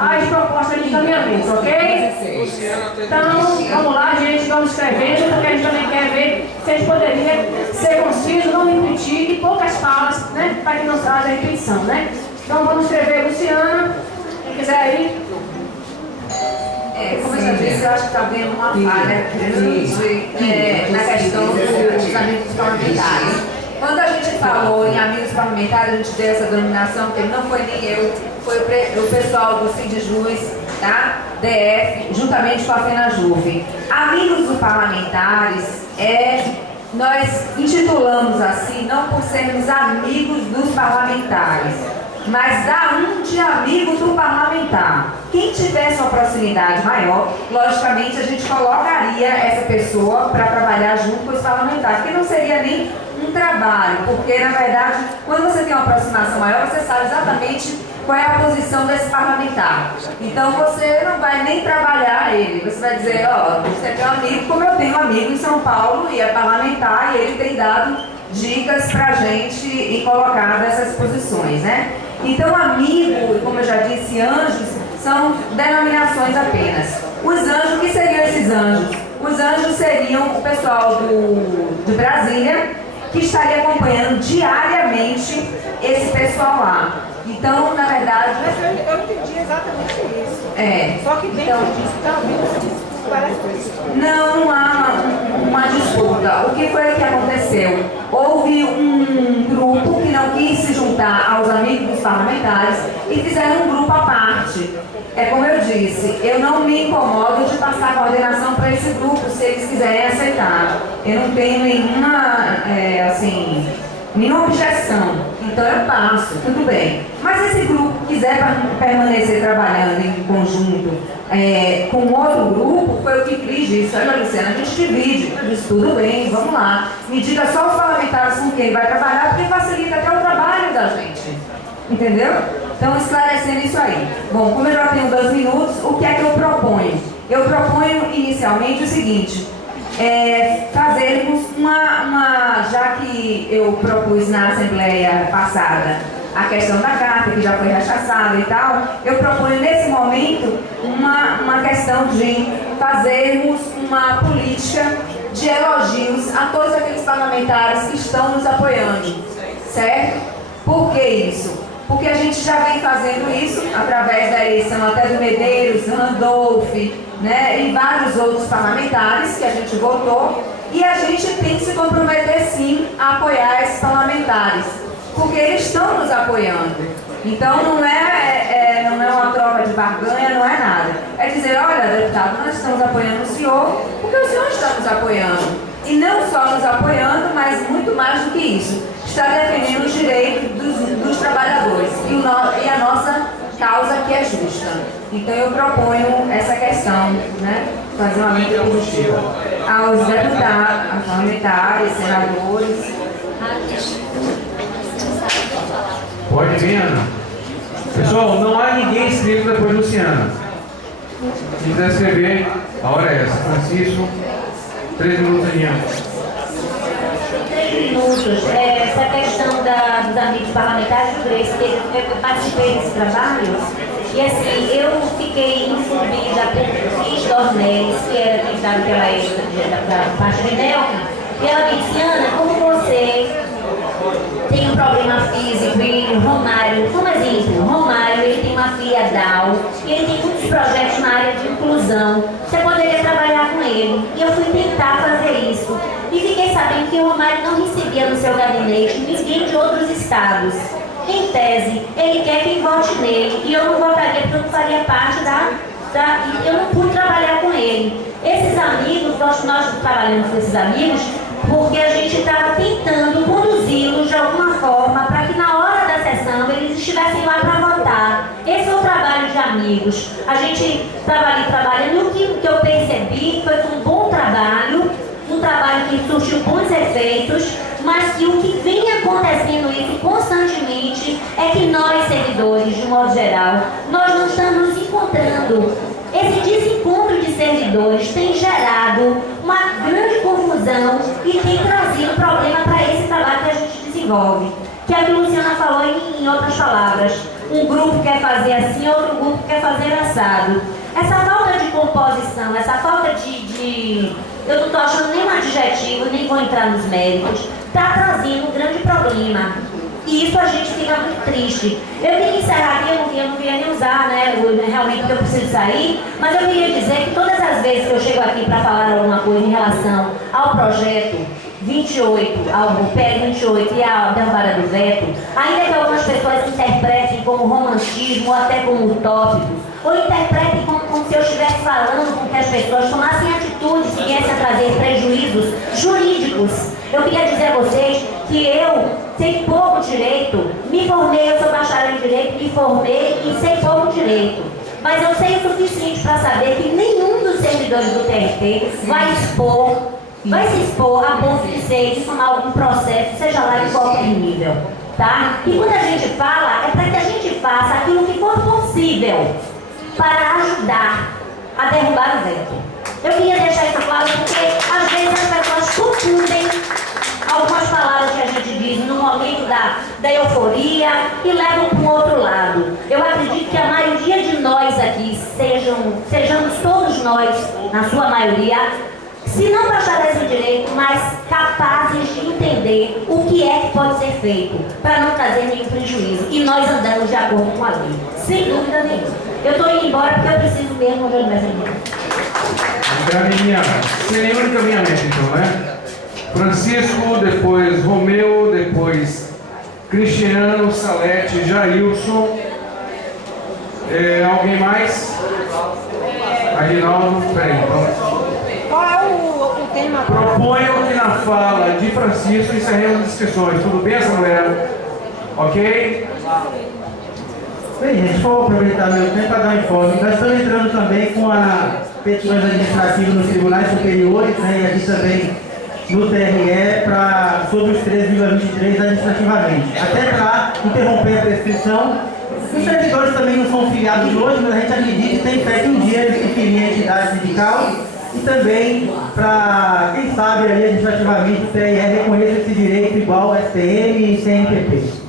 as propostas de encaminhamento, ok? Então, vamos lá, gente, vamos escrevendo, porque a gente também quer ver se a gente poderia ser conciso, não repetir, e poucas falas, né? Para que não haja repetição, né? Então, vamos escrever, Luciana, quem quiser ir. Como eu já disse, eu acho que está havendo uma falha grande na questão dos amigos parlamentares. Quando a gente falou em amigos parlamentares, a gente deu essa denominação, que não foi nem eu, foi o pessoal do Sindjus, tá? DF, juntamente com a FENAJUVE. Amigos dos parlamentares, nós intitulamos assim, não por sermos amigos dos parlamentares, mas dá de amigo do parlamentar. Quem tivesse uma proximidade maior, logicamente a gente colocaria essa pessoa para trabalhar junto com os parlamentares, que não seria nem um trabalho, porque na verdade, quando você tem uma aproximação maior, você sabe exatamente qual é a posição desse parlamentar. Então você não vai nem trabalhar ele, você vai dizer, ó, você tem um amigo, como eu tenho um amigo em São Paulo e é parlamentar, e ele tem dado dicas pra gente e colocado essas posições, né? Então, amigo, como eu já disse, anjos são denominações apenas. Os anjos, o que seriam esses anjos? Os anjos seriam o pessoal de Brasília, que estaria acompanhando diariamente esse pessoal lá. Então, na verdade... Mas eu entendi exatamente isso. Só que dentro disso também parece coisa. Não há uma disputa. O que foi que aconteceu? Houve um grupo que não quis se juntar aos amigos dos parlamentares e fizeram um grupo à parte. É como eu disse, eu não me incomodo de passar a coordenação para esse grupo, se eles quiserem aceitar. Eu não tenho nenhuma objeção. Então eu passo, tudo bem. Mas se esse grupo quiser permanecer trabalhando em conjunto com outro grupo, foi o que Cris disse, olha Luciana, a gente divide. Eu disse, tudo bem, vamos lá. Me diga só os parlamentares com quem vai trabalhar, porque facilita até o trabalho da gente. Entendeu? Então, esclarecendo isso aí. Bom, como eu já tenho 2 minutos, o que é que eu proponho? Eu proponho inicialmente o seguinte, fazermos já que eu propus na Assembleia passada a questão da carta, que já foi rechaçada e tal, eu proponho nesse momento uma questão de fazermos uma política de elogios a todos aqueles parlamentares que estão nos apoiando, certo? Por que isso? Porque a gente já vem fazendo isso através da eleição até do Medeiros, Randolph, né, e vários outros parlamentares que a gente votou, e a gente tem que se comprometer sim a apoiar esses parlamentares, porque eles estão nos apoiando. Então não é uma troca de barganha, não é nada. É dizer, olha, deputado, nós estamos apoiando o senhor, porque o senhor está nos apoiando. E não só nos apoiando, mas muito mais do que isso. Está defendendo os direitos dos trabalhadores e a nossa causa que é justa. Então eu proponho essa questão, né? Fazer uma letra positiva aos deputados, aos parlamentares, senadores. Pode vir, Ana. Pessoal, não há ninguém inscrito depois de Luciana. Se quiser escrever, a hora é essa. Francisco, 3 minutos adiante. 3 minutos. Essa questão dos amigos parlamentares do Grace, eu participei desse trabalho, e assim, eu fiquei incumbida por Cris Dornelles, que era quem estava naquela época da parte de Nelca, e ela me disse, Ana, como você tem um problema físico, e o Romário, como exemplo, Romário, ele tem uma filha Down, e ele tem muitos projetos na área de inclusão, você poderia trabalhar com ele. E eu fui tentar fazer isso. E fiquei sabendo que o Romário não recebia no seu gabinete ninguém de outros estados. Em tese, ele quer quem vote nele, e eu não votaria porque eu não faria parte eu não pude trabalhar com ele. Esses amigos, nós trabalhamos com esses amigos, porque a gente estava tentando conduzi-los de alguma forma para que na hora da sessão eles estivessem lá para votar. Esse é o trabalho de amigos. A gente estava ali trabalhando, o que eu percebi foi um bom trabalho, um trabalho que surtiu bons efeitos, mas que o que vem acontecendo isso constantemente é que nós, servidores, de modo geral, nós não estamos nos encontrando. Esse desencontro de servidores tem gerado uma grande confusão e tem trazido problema para esse trabalho que a gente desenvolve. Que é o que a Luciana falou em em outras palavras. Um grupo quer fazer assim, outro grupo quer fazer assado. Essa falta de composição, essa falta de eu não estou achando nenhum adjetivo, nem vou entrar nos méritos, está trazendo um grande problema. E isso a gente fica muito triste. Eu queria encerrar aqui, eu não queria nem usar, né, realmente porque eu preciso sair, mas eu queria dizer que todas as vezes que eu chego aqui para falar alguma coisa em relação ao projeto 28, ao PL 28 e à derrubada do veto, ainda que algumas pessoas interpretem como romantismo ou até como utópicos, ou interpretem como se eu estivesse falando com que as pessoas tomassem atitudes que viessem a trazer prejuízos jurídicos. Eu queria dizer a vocês que eu sei pouco direito, me formei, eu sou bacharel em direito, me formei e sei pouco direito. Mas eu sei o suficiente para saber que nenhum dos servidores do TRT vai se expor a ponto de ser tomar algum processo, seja lá em qualquer nível, tá? E quando a gente fala, é para que a gente faça aquilo que for possível para ajudar a derrubar o veto. Eu queria deixar isso claro porque às vezes as pessoas confundem algumas palavras que a gente diz no momento da euforia e levam para um outro lado. Eu acredito que a maioria de nós aqui, sejamos todos nós, na sua maioria, se não bacharéis em direito, mas capazes de entender o que é que pode ser feito para não trazer nenhum prejuízo. E nós andamos de acordo com a lei, sem dúvida nenhuma. Eu estou indo embora porque eu preciso mesmo ver mais sem nenhum encaminhamento, então, né? Francisco, depois Romeu, depois Cristiano, Salete, Jailson. Alguém mais? Aguinaldo, peraí, pronto. Qual é o tema? Proponho que na fala de Francisco encerremos as inscrições. Tudo bem, Samuel? Ok? Bem, gente, vou aproveitar meu tempo para dar um informe. Nós estamos entrando também com as petições administrativas nos tribunais superiores, né, e aqui também no TRE, sobre os 13,23 administrativamente. Até para interromper a prescrição. Os servidores também não são filiados hoje, mas a gente acredita e tem fé que um dia eles preferirem a entidade sindical e também para, quem sabe, ali, administrativamente, o TRE reconheça esse direito igual ao STM e CNPP.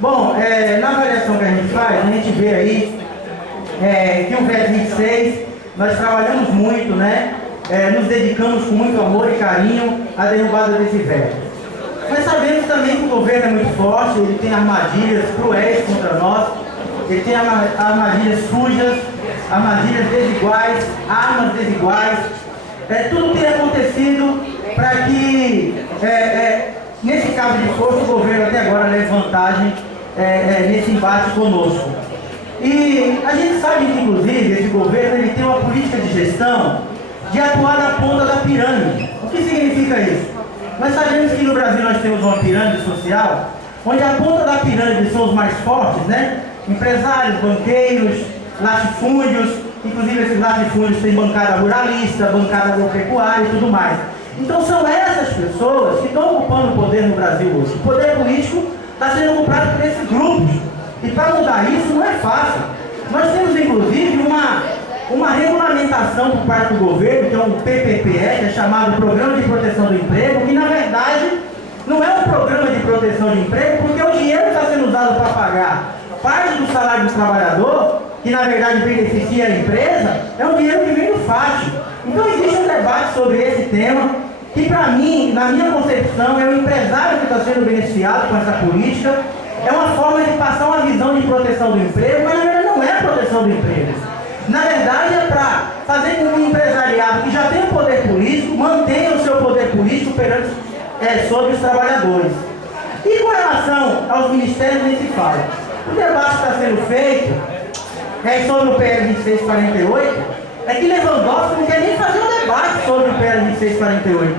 Bom, na avaliação que a gente faz, a gente vê aí que o VET 26, nós trabalhamos muito, né? Nos dedicamos com muito amor e carinho à derrubada desse veto. Mas sabemos também que o governo é muito forte, ele tem armadilhas cruéis contra nós, ele tem armadilhas sujas, armadilhas desiguais, armas desiguais. Tudo tem acontecido para que, nesse cabo de força, o governo até agora leve vantagem nesse embate conosco. E a gente sabe que, inclusive, esse governo ele tem uma política de gestão de atuar na ponta da pirâmide. O que significa isso? Nós sabemos que no Brasil nós temos uma pirâmide social, onde a ponta da pirâmide são os mais fortes, né? Empresários, banqueiros, latifúndios, inclusive esses latifúndios têm bancada ruralista, bancada agropecuária e tudo mais. Então são essas pessoas que estão ocupando o poder no Brasil hoje. O poder político está sendo ocupado por esses grupos. E para mudar isso não é fácil. Nós temos inclusive uma regulamentação por parte do governo, que é um PPPE, que é chamado Programa de Proteção do Emprego, que na verdade não é um programa de proteção de emprego, porque o dinheiro está sendo usado para pagar parte do salário do trabalhador, que na verdade beneficia a empresa, é um dinheiro que vem do FAT. Então existe um debate sobre esse tema, que para mim, na minha concepção, é o empresário que está sendo beneficiado com essa política, é uma forma de passar uma visão de proteção do emprego, mas na verdade não é a proteção do emprego. Na verdade é para fazer com que o empresariado que já tem o poder político, mantenha o seu poder político perante, sobre os trabalhadores. E com relação aos ministérios, nem se fala. O debate que está sendo feito sobre o PL 2648, é que Lewandowski não quer nem fazer um debate sobre o PL 2648.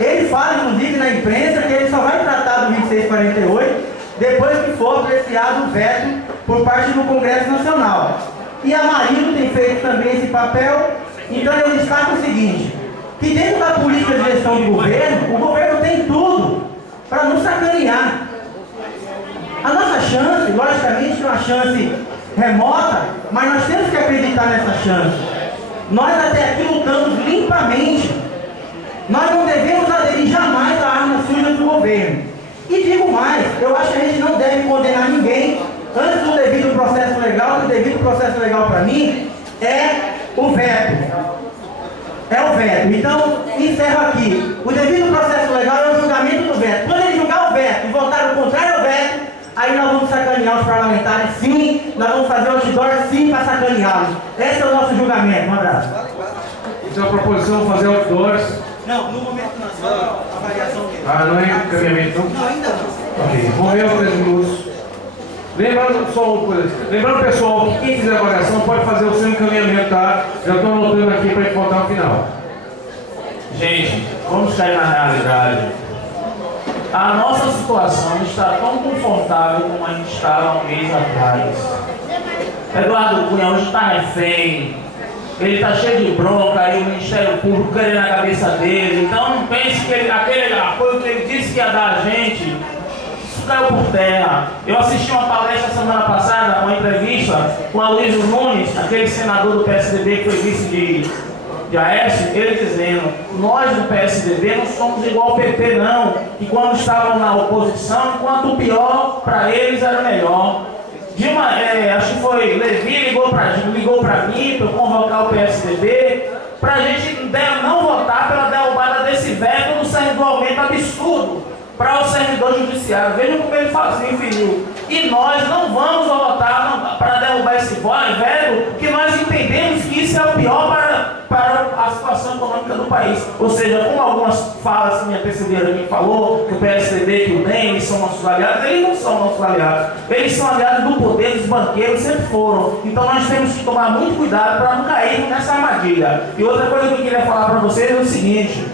Ele fala, inclusive, na imprensa, que ele só vai tratar do 2648 depois que for apreciado o veto por parte do Congresso Nacional. E a Marido tem feito também esse papel. Então eu destaco o seguinte, que dentro da política de gestão de governo, o governo tem tudo para nos sacanear. A nossa chance, logicamente, é uma chance remota, mas nós temos que acreditar nessa chance. Nós até aqui lutamos limpamente. Nós não devemos aderir jamais à arma suja do governo. E digo mais, eu acho que a gente não deve condenar ninguém antes do devido processo legal. O devido processo legal para mim é o veto. É o veto. Então, encerro aqui. O devido processo legal é o julgamento do veto. Quando ele julgar o veto e votar o contrário ao veto, aí nós vamos sacanear os parlamentares, sim. Nós vamos fazer outdoor, sim, para sacaneá-los. Esse é o nosso julgamento. Um abraço. Então a proposição é fazer outdoors. Não, no momento não, só a avaliação dele. Ah, não é encaminhamento, não? Não, ainda não. Ok, vamos ver os 3 minutos. Lembrando, só uma coisa. Lembrando, pessoal, que quem fizer avaliação pode fazer o seu encaminhamento, tá? Já estou anotando aqui para a gente voltar no final. Gente, vamos cair na realidade. A nossa situação está tão confortável como a gente estava há um mês atrás. Eduardo Cunha hoje está refém. Ele está cheio de bronca, aí o Ministério Público querendo a cabeça dele. Então não pense que aquele apoio que ele disse que ia dar a gente, isso caiu por terra. Eu assisti uma palestra semana passada, uma entrevista com a Aloysio Nunes, aquele senador do PSDB que foi vice de Aécio, ele dizendo: nós do PSDB não somos igual ao PT não, que quando estavam na oposição, enquanto o pior para eles era o melhor. Dilma, acho que foi Levi, ligou para mim para eu convocar o PSDB para a gente não votar pela derrubada desse veto no servidor aumento absurdo para o servidor judiciário. Vejam como ele inferiu. E nós não vamos votar para derrubar esse veto, porque nós entendemos que isso é o pior para a situação econômica do país. Ou seja, como algumas falas que me antecederam aqui falou, que o PSDB, que o DEM, eles são nossos aliados, eles não são nossos aliados. Eles são aliados do poder, dos banqueiros, sempre foram. Então nós temos que tomar muito cuidado para não cair nessa armadilha. E outra coisa que eu queria falar para vocês é o seguinte: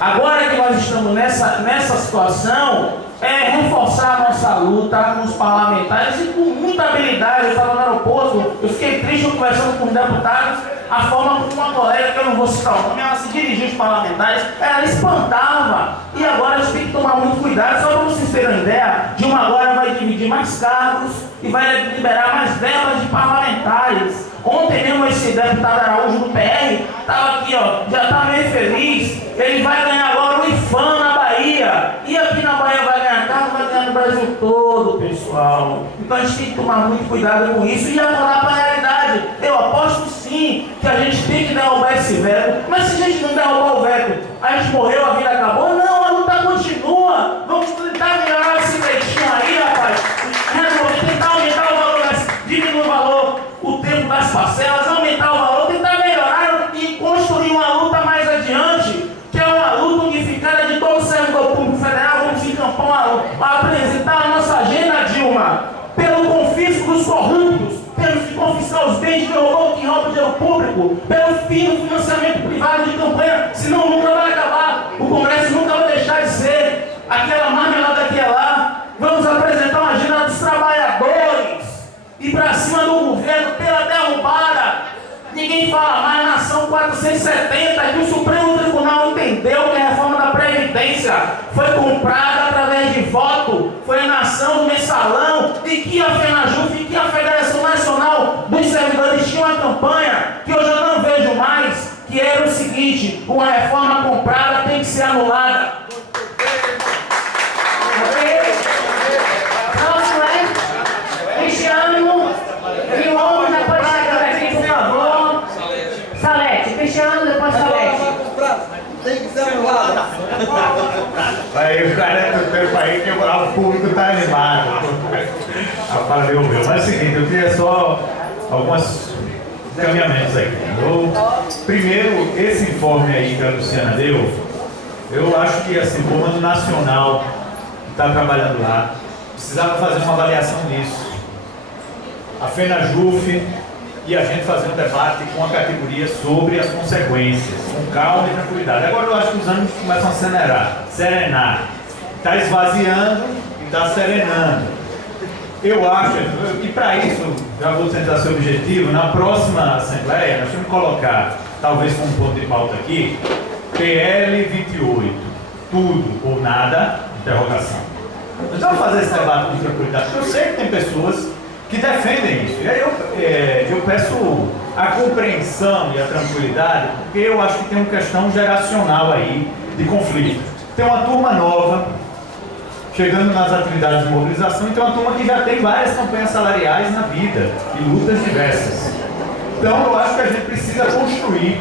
agora que nós estamos nessa situação, é reforçar a nossa luta com os parlamentares e com muita habilidade. Eu estava no aeroporto, eu fiquei triste conversando com os deputados, a forma como uma colega, que eu não vou citar o nome, ela se dirigiu aos parlamentares, ela espantava. E agora a gente tem que tomar muito cuidado. Só para vocês terem uma ideia, Dilma agora vai dividir mais cargos e vai liberar mais verbas de parlamentares. Ontem mesmo esse deputado Araújo do PR estava aqui, ó, já está meio feliz. Ele vai ganhar agora o IFAM na Bahia. E aqui na Bahia vai ganhar carro, vai ganhar no Brasil todo, pessoal. Então a gente tem que tomar muito cuidado com isso e acordar para a realidade. Eu aposto sim que a gente tem que derrubar esse veto. Mas se a gente não derrubar o veto, a gente morreu, a vida acabou? Não, a luta continua. Vamos tentar melhorar esse vetinho aí, rapaz. Tentar aumentar o valor, diminuir o valor, o tempo das parcelas, aumentar o valor, tentar melhorar e construir uma luta mais adiante, que é uma luta unificada de todo o servidor público federal. Vamos encampar para apresentar a nossa agenda, Dilma, pelo confisco dos corruptos. Temos que confiscar os bens que roubam, que roubam dinheiro público, pelo fim do financiamento privado de campanha, senão nunca vai acabar. O Congresso nunca vai deixar de ser aquela marmelada que é lá. Vamos apresentar uma agenda dos trabalhadores e para cima do governo pela derrubada. Ninguém fala mais na ação 470, que o Supremo Tribunal entendeu que a reforma da Previdência foi comprada através de voto, foi na ação do mensalão, e que a FENAJUF e que a Federação Nacional dos Servidores tinham uma campanha que hoje eu não vejo mais, que era o seguinte: uma reforma comprada tem que ser anulada. Próximo é Cristiano e o homem depois chega aqui, por favor. Salete, Cristiano, depois Salete. Tem que ser anulado. Aí o cara é do teu país que o público está animado. Valeu, meu. Mas é o seguinte, eu queria só alguns encaminhamentos aqui. Primeiro, esse informe aí que a Luciana deu, eu acho que assim, o Comando Nacional que está trabalhando lá precisava fazer uma avaliação nisso. A FENAJUF e a gente fazer um debate com a categoria sobre as consequências, com calma e tranquilidade. Agora eu acho que os ânimos começam a serenar. Está esvaziando e está serenando. Eu acho, e para isso, já vou tentar ser objetivo, na próxima Assembleia nós temos que colocar, talvez como ponto de pauta aqui, PL 28, tudo ou nada, interrogação. Nós vamos fazer esse debate com tranquilidade, porque eu sei que tem pessoas que defendem isso. E aí eu peço a compreensão e a tranquilidade, porque eu acho que tem uma questão geracional aí de conflito. Tem uma turma nova chegando nas atividades de mobilização, então é uma turma que já tem várias campanhas salariais na vida e lutas diversas. Então eu acho que a gente precisa construir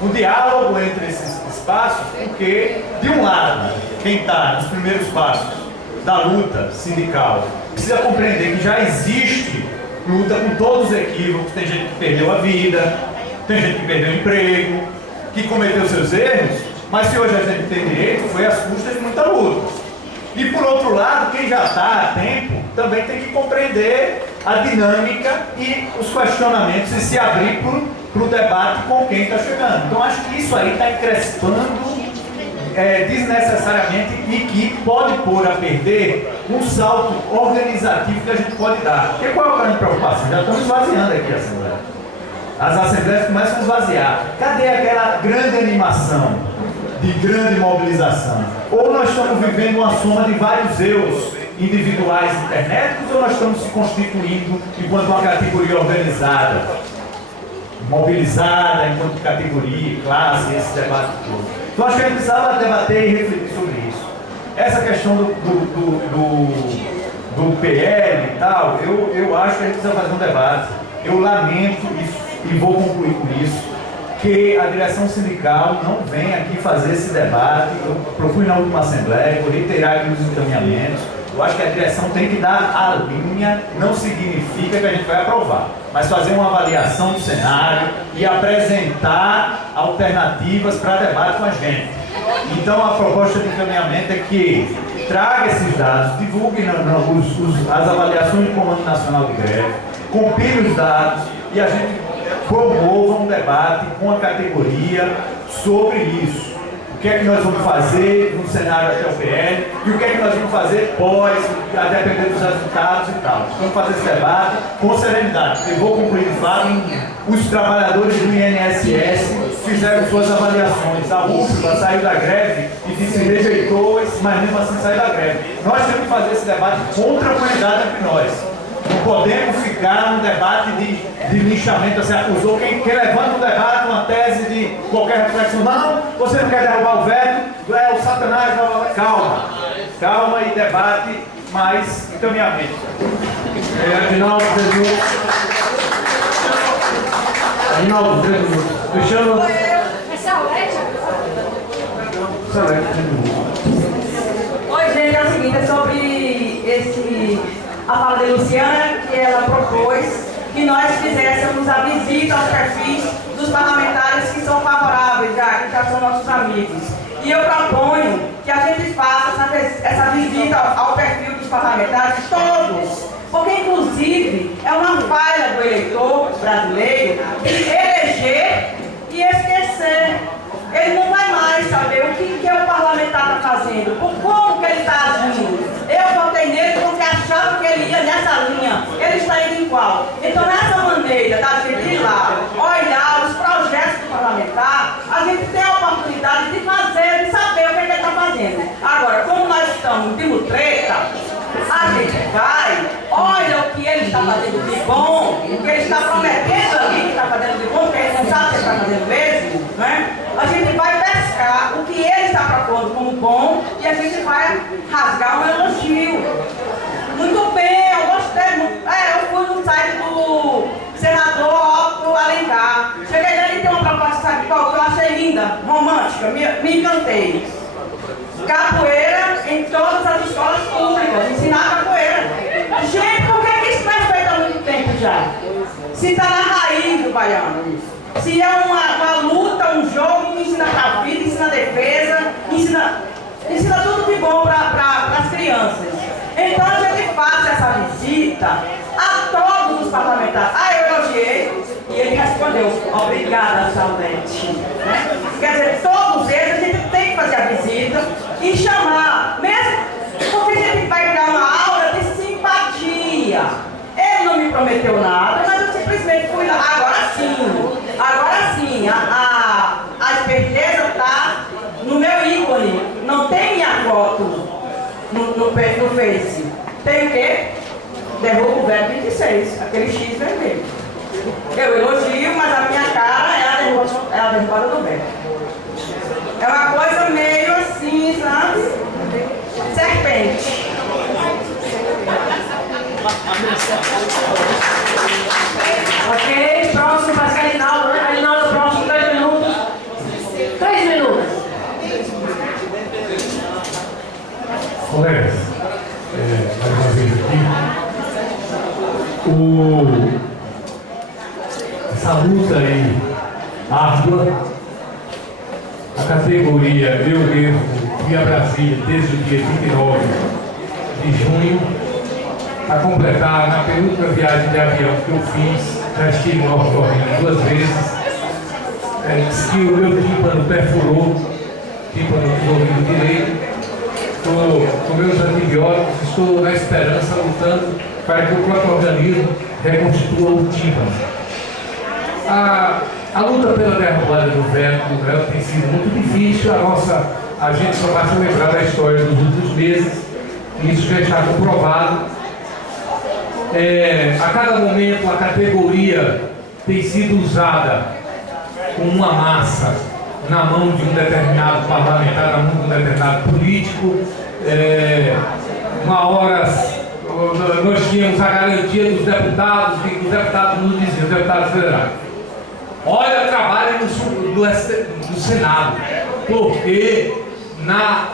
um diálogo entre esses espaços, porque, de um lado, quem está nos primeiros passos da luta sindical precisa compreender que já existe luta com todos os equívocos. Tem gente que perdeu a vida, tem gente que perdeu o emprego, que cometeu seus erros, mas se hoje a gente tem direito, foi às custas de muita luta. E por outro lado, quem já está a tempo também tem que compreender a dinâmica e os questionamentos e se abrir para o debate com quem está chegando. Então acho que isso aí está encrespando desnecessariamente e que pode pôr a perder um salto organizativo que a gente pode dar. Porque qual é a grande preocupação? Já estamos esvaziando aqui a Assembleia. As assembleias começam a esvaziar. Cadê aquela grande animação, de grande mobilização? Ou nós estamos vivendo uma soma de vários eus individuais internéticos, ou nós estamos se constituindo enquanto uma categoria organizada, mobilizada enquanto categoria, classe, esse debate todo. Então acho que a gente precisava debater e refletir sobre isso. Essa questão do PL e tal, eu acho que a gente precisa fazer um debate. Eu lamento e vou concluir com isso, que a direção sindical não vem aqui fazer esse debate. Eu propus na última Assembleia, vou reiterar aqui os encaminhamentos. Eu acho que a direção tem que dar a linha, não significa que a gente vai aprovar, mas fazer uma avaliação do cenário e apresentar alternativas para debate com a gente. Então a proposta de encaminhamento é que traga esses dados, divulgue as avaliações do Comando Nacional de Greve, compile os dados e a gente promova um debate com a categoria sobre isso. O que é que nós vamos fazer no cenário até o PL e o que é que nós vamos fazer pós, a depender dos resultados e tal. Vamos fazer esse debate com serenidade. Eu vou concluir de fato. Os trabalhadores do INSS fizeram suas avaliações. A UFBA saiu da greve e disse que rejeitou, mas mesmo assim saiu da greve. Nós temos que fazer esse debate com tranquilidade entre nós. Não podemos ficar num debate de linchamento, você acusou quem levanta o debate, uma tese de qualquer reflexão. Não, você não quer derrubar o veto, é o Satanás, blá, blá, blá. Calma e debate, mais encaminhamento. Aguinaldo, 3 minutos. Aguinaldo, 3 minutos. Cristiano. Oi, gente, é o seguinte, é sobre a fala de Luciana, que ela propôs que nós fizéssemos a visita aos perfis dos parlamentares que são favoráveis, que já são nossos amigos. E eu proponho que a gente faça essa visita ao perfil dos parlamentares, todos, porque inclusive é uma falha do eleitor brasileiro eleger e esquecer. Ele não vai mais saber o que o parlamentar está fazendo, como que ele está agindo. Eu votei nele porque achava que ele ia nessa linha. Ele está indo em qual? Então, nessa maneira da gente ir lá, olhar os projetos do parlamentar, a gente tem a oportunidade de fazer, de saber o que ele está fazendo. Agora, como nós estamos de mutreta, a gente vai, olha o que ele está fazendo de bom, o que ele está prometendo ali que está fazendo de bom, porque ele não sabe se ele está fazendo mesmo, né? A gente vai pescar o que ele está propondo como bom e a gente vai rasgar um elogio. Muito bem, eu gostei muito. Eu fui no site do senador Otto Alencar. Cheguei lá e tem uma proposta, sabe qual? Que eu achei linda, romântica, me encantei. Capoeira em todas as escolas públicas, ensinar capoeira. Gente, por que isso não é feito há muito tempo já? Se está na raiz do baiano isso. Se é uma luta, um jogo que ensina para a vida, ensina defesa, ensina tudo de bom para as crianças. Então a gente faz essa visita a todos os parlamentares. Eu elogiei e ele respondeu, obrigada, Salete. Né? Quer dizer, todos eles a gente tem que fazer a visita e chamar, mesmo porque a gente vai dar uma aula de simpatia. Ele não me prometeu nada, mas eu simplesmente fui lá. Agora sim, a esperteza está no meu ícone. Não tem minha foto no Face. Tem o quê? Derruba o veto 26, aquele X vermelho. Eu elogio, mas a minha cara é a derrubada do veto. É uma coisa meio assim, sabe? Serpente. Ok, próximo para a Aguinaldo, né? Aguinaldo, próximo, 3 minutos. 3 minutos. Colegas, mais uma vez aqui, essa luta aí, árdua, a categoria Eu Mesmo fui a Brasília desde o dia 29 de junho, para completar na penúltima viagem de avião que eu fiz, já estive no Norte 2 vezes, disse que o meu tímpano perfurou, tímpano do ouvido direito. Estou com meus antibióticos, estou na esperança, lutando para que o próprio organismo reconstitua o tímpano. A luta pela derrubada do veto tem sido muito difícil. A gente só basta lembrar da história dos últimos meses, isso já está comprovado. A cada momento a categoria tem sido usada como uma massa na mão de um determinado parlamentar, na mão de um determinado político. Uma hora nós tínhamos a garantia dos deputados, que os deputados nos diziam, os deputados federais: olha, trabalhe no Senado, porque na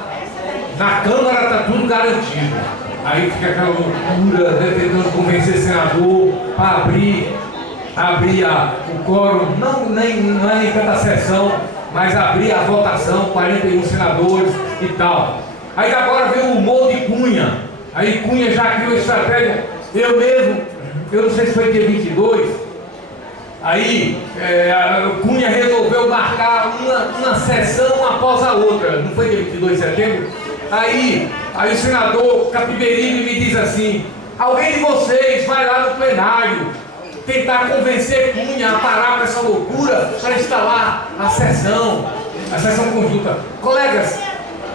Câmara está tudo garantido. Aí fica aquela loucura, tentando convencer senador para abrir o quórum, não é nem cada sessão, mas abrir a votação, 41 senadores e tal. Aí agora vem o humor de Cunha. Aí Cunha já criou estratégia. Eu mesmo, eu não sei se foi dia 22, aí Cunha resolveu marcar uma sessão após a outra. Não foi dia 22 de setembro? Aí o senador Capiberibe me diz assim: alguém de vocês vai lá no plenário tentar convencer Cunha a parar com essa loucura para instalar a sessão conjunta. Colegas,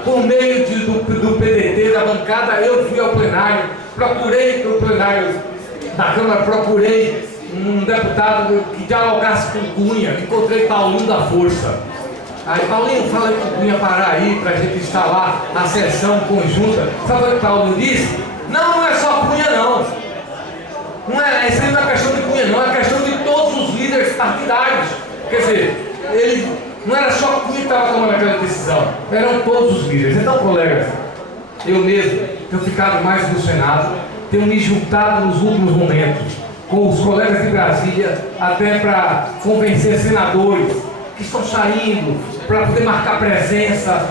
por meio do PDT, da bancada, eu fui ao plenário, procurei no plenário da Câmara, procurei um deputado que dialogasse com Cunha, encontrei Paulinho da Força. Aí Paulinho, fala com Cunha parar aí para a gente instalar a sessão conjunta. Sabe o que Paulinho disse? Não é só Cunha não. Isso aí não é questão de Cunha não, é questão de todos os líderes partidários. Quer dizer, ele não era só Cunha que estava tomando aquela decisão, eram todos os líderes. Então, colegas, eu mesmo tenho ficado mais no Senado, tenho me juntado nos últimos momentos com os colegas de Brasília, até para convencer senadores que estão saindo, para poder marcar presença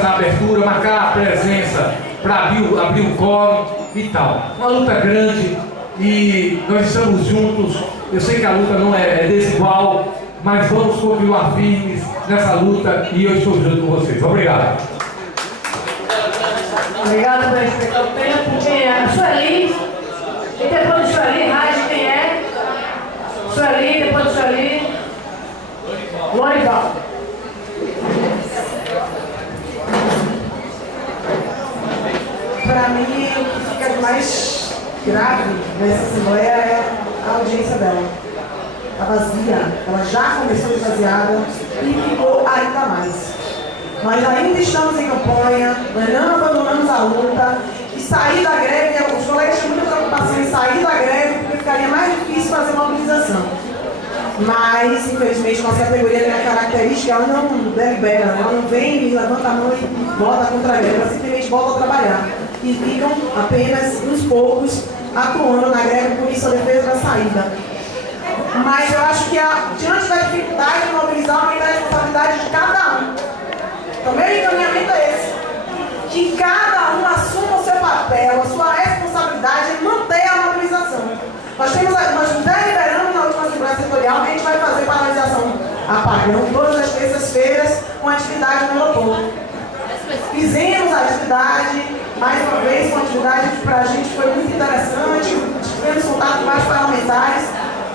na abertura, marcar presença para abrir o quórum e tal. Uma luta grande e nós estamos juntos. Eu sei que a luta não é desigual, mas vamos continuar firmes nessa luta e eu estou junto com vocês. Obrigado. Obrigado por respeitar o tempo. Quem é? A Sueli. E depois de Sueli, Raiz, quem é? Sueli, depois de Sueli. Lorival. Para mim, o que fica de mais grave nessa Assembleia é a audiência dela. Está vazia, ela já começou esvaziada e ficou ainda mais. Nós ainda estamos em campanha, nós não abandonamos a luta e sair da greve, os colegas têm muita preocupação em sair da greve porque ficaria mais difícil fazer uma mobilização. Mas, infelizmente, nossa categoria tem a característica, ela não delibera, ela não vem e levanta a mão e vota contra a greve, ela simplesmente volta a trabalhar. E ficam apenas uns poucos atuando na greve, por isso a defesa da saída. Mas eu acho que, diante da dificuldade de mobilizar, aumenta a responsabilidade de cada um. Então, meu encaminhamento é esse. Que cada um assuma o seu papel, a sua responsabilidade em manter a mobilização. Nós deliberamos na última Assembleia Setorial que a gente vai fazer paralisação apagão todas as terças-feiras com atividade no aeroporto. Fizemos a atividade, mais uma vez, uma atividade que para a gente foi muito interessante, tivemos contato com vários parlamentares,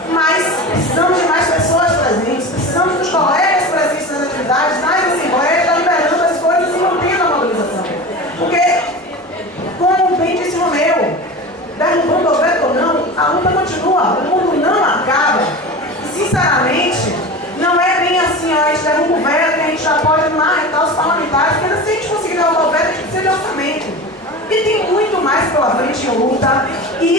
mas precisamos de mais pessoas presentes, precisamos dos colegas presentes nas atividades, nas assembleias, deliberando as coisas e mantendo a mobilização. Porque, como bem disse o Romeu, derrubando o veto ou não, a luta continua, o mundo não acaba. E, sinceramente, não é bem assim, ó, a gente derruba o veto e a gente já pode marretar os parlamentares, porque se a gente conseguir derrubar o veto, a gente precisa de orçamento. E tem muito mais pela frente em luta, e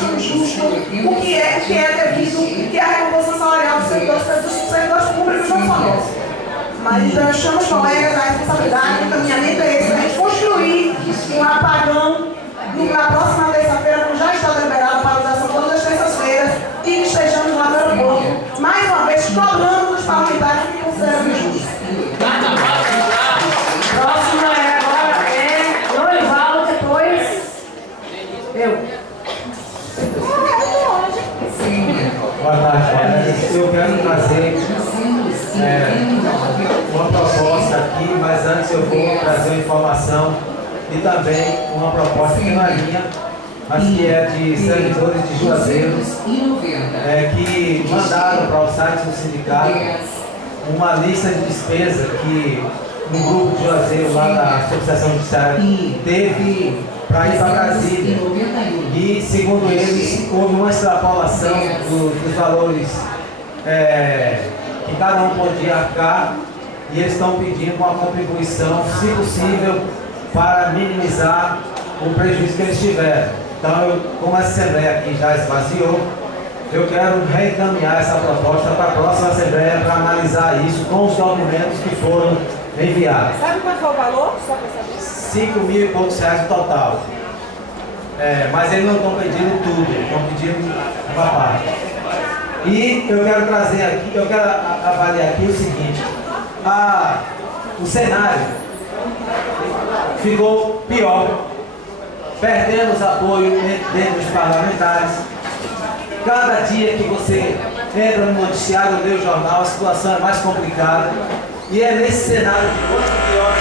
achamos justo o que é devido, que é a recomposição salarial dos servidores públicos, não só nós. Mas nós chamamos colegas a responsabilidade, o encaminhamento é esse, a gente construir um apagão na próxima terça-feira, como já está liberado a paralisação todas as terças-feiras, e que estejamos lá no aeroporto, mais uma vez cobrando dos parlamentares que consideram injusto. Próximo agora é Lorival, depois eu. Boa tarde, colegas. Eu quero trazer uma proposta aqui, mas antes eu vou trazer uma informação e também uma proposta que não é minha, mas que é de servidores de Juazeiro, que mandaram para o site do sindicato uma lista de despesa que um grupo de Juazeiro lá da Associação Judiciária teve para ir para Brasília. E, segundo eles, houve uma extrapolação dos valores que cada um podia arcar, e eles estão pedindo uma contribuição, se possível, para minimizar o prejuízo que eles tiveram. Então, como a Assembleia aqui já esvaziou, eu quero reencaminhar essa proposta para a próxima Assembleia para analisar isso com os documentos que foram enviados. Sabe quanto foi o valor? Só para saber. 5 mil e poucos reais no total. Mas eles não estão pedindo tudo, estão pedindo uma parte. E eu quero trazer aqui, eu quero avaliar aqui o seguinte: o cenário ficou pior, perdemos apoio dentro dos parlamentares. Cada dia que você entra no noticiário ou lê o jornal, a situação é mais complicada. E é nesse cenário de quanto pior,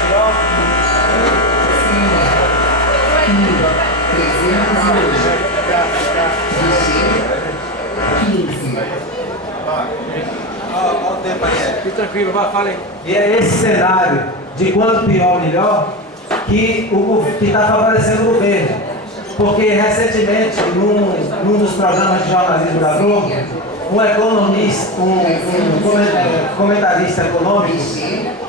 Olha o tempo aí. Fique tranquilo, vai, fala aí. E é esse cenário de quanto pior, melhor, que está favorecendo o governo. Porque recentemente, num dos programas de jornalismo da Globo, um economista, comentarista econômico,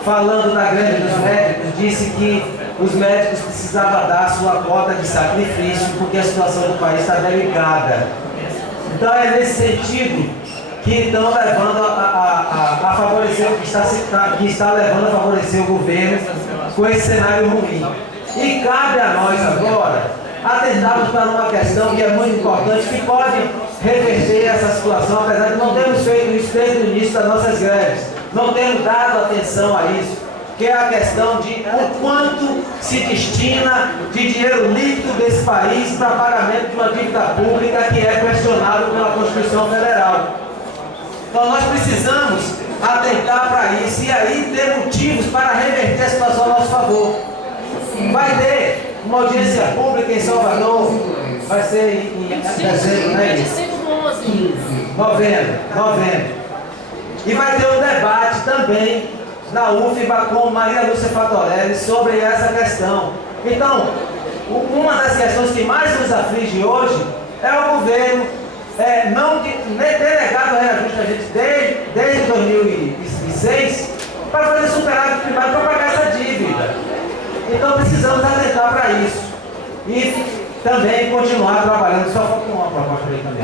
falando da greve dos médicos, disse que os médicos precisavam dar sua cota de sacrifício porque a situação do país está delicada. Então é nesse sentido que estão levando a favorecer, que está levando a favorecer o governo com esse cenário ruim. E cabe a nós agora atentarmos para uma questão que é muito importante, que pode reverter essa situação, apesar de não termos feito isso desde o início das nossas greves. Não temos dado atenção a isso, que é a questão de o quanto se destina de dinheiro líquido desse país para pagamento de uma dívida pública que é questionável pela Constituição Federal. Então nós precisamos atentar para isso e aí ter motivos para reverter a situação a nosso favor. Vai ter uma audiência pública em Salvador, vai ser em dezembro, né? Novembro. E vai ter um debate também na UFBA com Maria Lúcia Fatorelli sobre essa questão. Então, uma das questões que mais nos aflige hoje é o governo não ter negado o reajuste a gente desde 2006 para fazer superávit primário para pagar essa dívida. Então precisamos atentar para isso e também continuar trabalhando. Só falta uma proposta aí também.